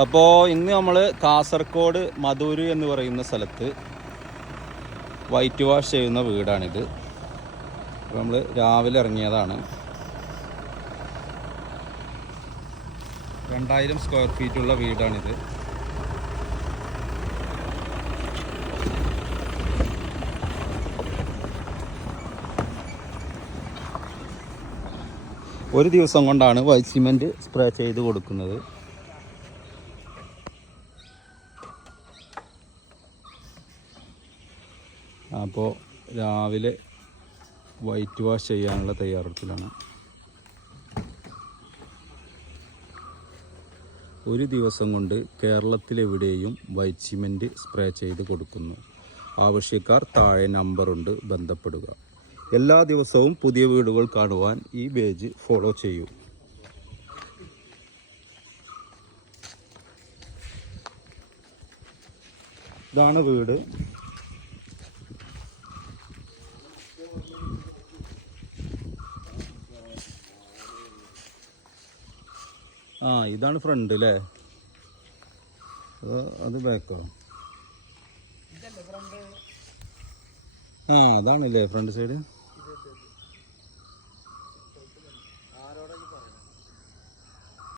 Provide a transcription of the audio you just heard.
അപ്പോൾ ഇന്ന് നമ്മൾ കാസർഗോഡ് മധൂര് എന്ന് പറയുന്ന സ്ഥലത്ത് വൈറ്റ് വാഷ് ചെയ്യുന്ന വീടാണിത്. അപ്പോൾ നമ്മൾ രാവിലെ ഇറങ്ങിയതാണ്. 2000 സ്ക്വയർ ഫീറ്റുള്ള വീടാണിത്. ഒരു ദിവസം കൊണ്ടാണ് വൈറ്റ് സിമെൻറ്റ് സ്പ്രേ ചെയ്ത് കൊടുക്കുന്നത്. അപ്പോൾ രാവിലെ വൈറ്റ് വാഷ് ചെയ്യാനുള്ള തയ്യാറെടുപ്പിലാണ്. ഒരു ദിവസം കൊണ്ട് കേരളത്തിലെവിടെയും വൈറ്റ് സിമെൻറ്റ് സ്പ്രേ ചെയ്ത് കൊടുക്കുന്നു. ആവശ്യക്കാർ താഴെ നമ്പറുണ്ട്, ബന്ധപ്പെടുക. എല്ലാ ദിവസവും പുതിയ വീടുകൾ കാണുവാൻ ഈ പേജ് ഫോളോ ചെയ്യൂ. ഇതാണ് വീട്. ഇതാണ് ഫ്രണ്ട് അല്ലേ? അത് ബാക്കോ? അതാണല്ലേ ഫ്രണ്ട് സൈഡ്.